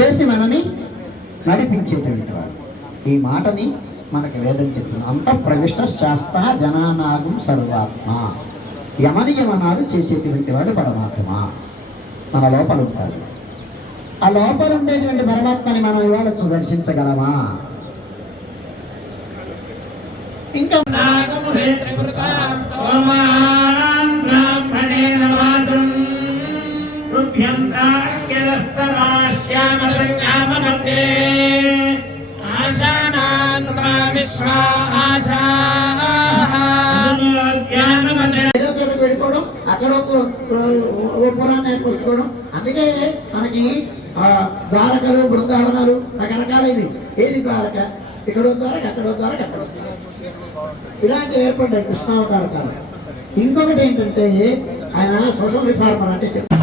చేసి మనని నడిపించేటువంటి వాడు. ఈ మాటని మనకి వేదం చెప్తుంది. అంత ప్రవిష్ట శాస్త జనానాగం సర్వాత్మ. యమని యమనాలు చేసేటువంటి వాడు పరమాత్మ. మన లోపల ఉంటాడు. ఆ లోపల ఉండేటువంటి పరమాత్మని మనం ఇవాళ సుదర్శించగలమా? ఇంకా ्यन्ताख्यदस्तमाश्यामसंज्ञाममध्ये आशानान्तमा विश्वा आशाः వెళ్ళిపోవడం అక్కడ ఒక ఉపరాన్ని ఏర్పరచుకోవడం. అందుకే మనకి ద్వారకలు బృందావనాలు రకరకాలైనవి. ఏది ద్వారక? ఇక్కడో ద్వారక అక్కడో ద్వారక అక్కడో ద్వారక. ఇలాంటివి ఏర్పడ్డాయి కృష్ణావతారకాలు ఇంకొకటి ఏంటంటే ఆయన సోషల్ రిఫార్మర్ అంటే చెప్పారు.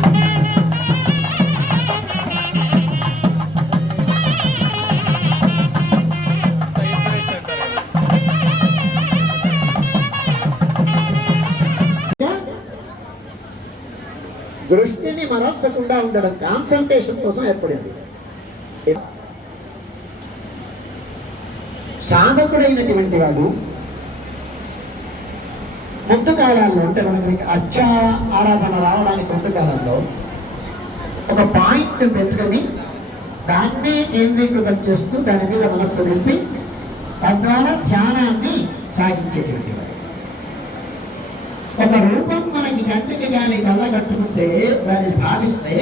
దృష్టిని మరల్చకుండా ఉండడం కాన్సన్ట్రేషన్ కోసం ఏర్పడింది. సాధకుడైనటువంటి వాడు ముందు కాలాల్లో అంటే మనకి మీకు అర్చ ఆరాధన రావడానికి ముందు కాలంలో ఒక పాయింట్ పెట్టుకొని దాన్నే కేంద్రీకృతం చేస్తూ దాని మీద మనస్సు నింపి తద్వారా ధ్యానాన్ని సాగించేటువంటి వాడు. ఒక రూపం మనకి కంటికి కానీ కళ్ళ కట్టుకుంటే దానిని భావిస్తే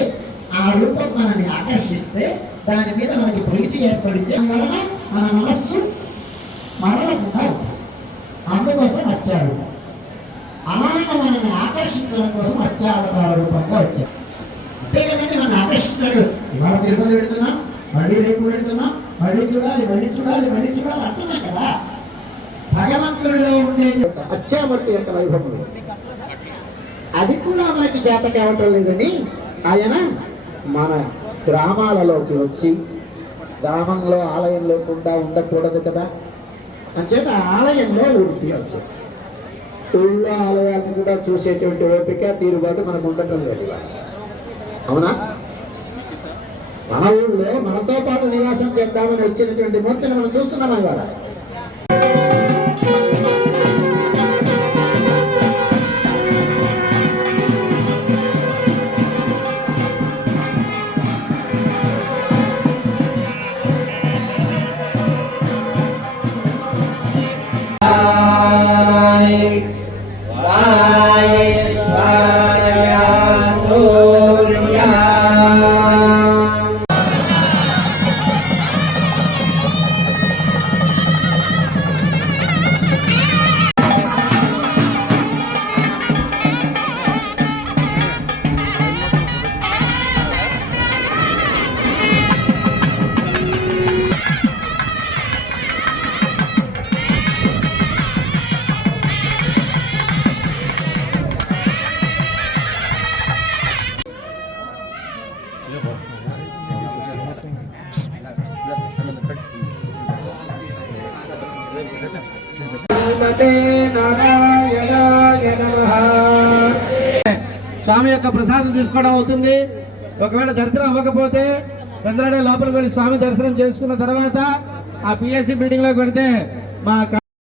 ఆ రూపం మనల్ని ఆకర్షిస్తే దాని మీద మనకి ప్రీతి ఏర్పడింది దాని మన మనస్సు మరలకుండా అందుకోసం వచ్చాడు. అలాగ మనల్ని ఆకర్షించడం కోసం అత్యావతార రూపంగా వచ్చాడు. అంతే కదండి మనం ఆకర్షిస్తున్నాడు ఇవాళ తిరుపతి పెడుతున్నాం మళ్ళీ రేపు పెడుతున్నాం మళ్ళీ చూడాలి మళ్ళీ చూడాలి మళ్ళీ చూడాలి అంటున్నాం కదా. భగవంతుడిలో ఉండే అత్యామూర్తి యొక్క వైభవం. అది కూడా మనకి చేత కావటం లేదని ఆయన మన గ్రామాలలోకి వచ్చి గ్రామంలో ఆలయం లేకుండా ఉండకూడదు కదా. అంచేత ఆలయంలో వృత్తి వచ్చాడు ఊళ్ళో ఆలయాన్ని కూడా చూసేటువంటి ఓపిక తీరుబాటు మనకు ఉండటం లేదు అవునా? మన ఊళ్ళో మనతో పాటు నివాసం చేద్దామని వచ్చినటువంటి మూర్తిని మనం చూస్తున్నామా ఇవాళ? Vai, vai, vai. స్వామి యొక్క ప్రసాదం తీసుకోవడం అవుతుంది. ఒకవేళ దర్శనం అవ్వకపోతే చంద్రాడే లోపలికి వెళ్ళి స్వామి దర్శనం చేసుకున్న తర్వాత ఆ పిఎస్సి బిల్డింగ్లోకి వెళితే మా